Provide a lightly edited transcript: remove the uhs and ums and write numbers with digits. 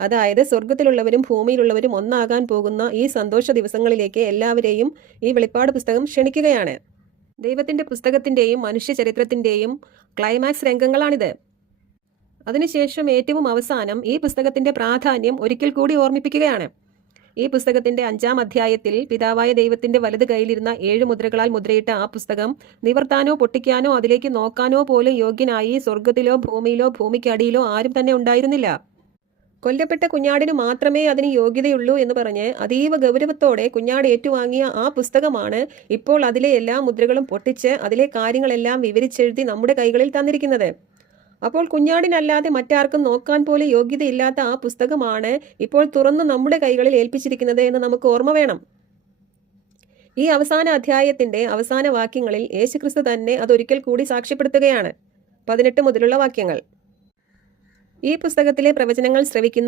അതായത് സ്വർഗത്തിലുള്ളവരും ഭൂമിയിലുള്ളവരും ഒന്നാകാൻ പോകുന്ന ഈ സന്തോഷ ദിവസങ്ങളിലേക്ക് എല്ലാവരെയും ഈ വെളിപ്പാട് പുസ്തകം ക്ഷണിക്കുകയാണ്. ദൈവത്തിൻ്റെ പുസ്തകത്തിൻ്റെയും മനുഷ്യ ചരിത്രത്തിൻ്റെയും ക്ലൈമാക്സ് രംഗങ്ങളാണിത്. അതിനുശേഷം ഏറ്റവും അവസാനം ഈ പുസ്തകത്തിൻ്റെ പ്രാധാന്യം ഒരിക്കൽ കൂടി ഓർമ്മിപ്പിക്കുകയാണ്. ഈ പുസ്തകത്തിൻ്റെ 5-ാം അധ്യായത്തിൽ പിതാവായ ദൈവത്തിൻ്റെ വലത് കൈയിലിരുന്ന 7 മുദ്രകളാൽ മുദ്രയിട്ട ആ പുസ്തകം നിവർത്താനോ പൊട്ടിക്കാനോ അതിലേക്ക് നോക്കാനോ പോലും യോഗ്യനായി സ്വർഗത്തിലോ ഭൂമിയിലോ ഭൂമിക്കടിയിലോ ആരും തന്നെ ഉണ്ടായിരുന്നില്ല. കൊല്ലപ്പെട്ട കുഞ്ഞാടിന് മാത്രമേ അതിന് യോഗ്യതയുള്ളൂ എന്ന് പറഞ്ഞ് അതീവ ഗൗരവത്തോടെ കുഞ്ഞാട് ഏറ്റുവാങ്ങിയ ആ പുസ്തകമാണ് ഇപ്പോൾ അതിലെ എല്ലാ മുദ്രകളും പൊട്ടിച്ച് അതിലെ കാര്യങ്ങളെല്ലാം വിവരിച്ചെഴുതി നമ്മുടെ കൈകളിൽ തന്നിരിക്കുന്നത്. അപ്പോൾ കുഞ്ഞാടിനല്ലാതെ മറ്റാർക്കും നോക്കാൻ പോലും യോഗ്യതയില്ലാത്ത ആ പുസ്തകമാണ് ഇപ്പോൾ തുറന്ന് നമ്മുടെ കൈകളിൽ ഏൽപ്പിച്ചിരിക്കുന്നത് എന്ന് നമുക്ക് ഓർമ്മ വേണം. ഈ അവസാന അധ്യായത്തിന്റെ അവസാന വാക്യങ്ങളിൽ യേശുക്രിസ്തു തന്നെ അതൊരിക്കൽ കൂടി സാക്ഷ്യപ്പെടുത്തുകയാണ്. 18 മുതലുള്ള വാക്യങ്ങൾ. ഈ പുസ്തകത്തിലെ പ്രവചനങ്ങൾ ശ്രവിക്കുന്ന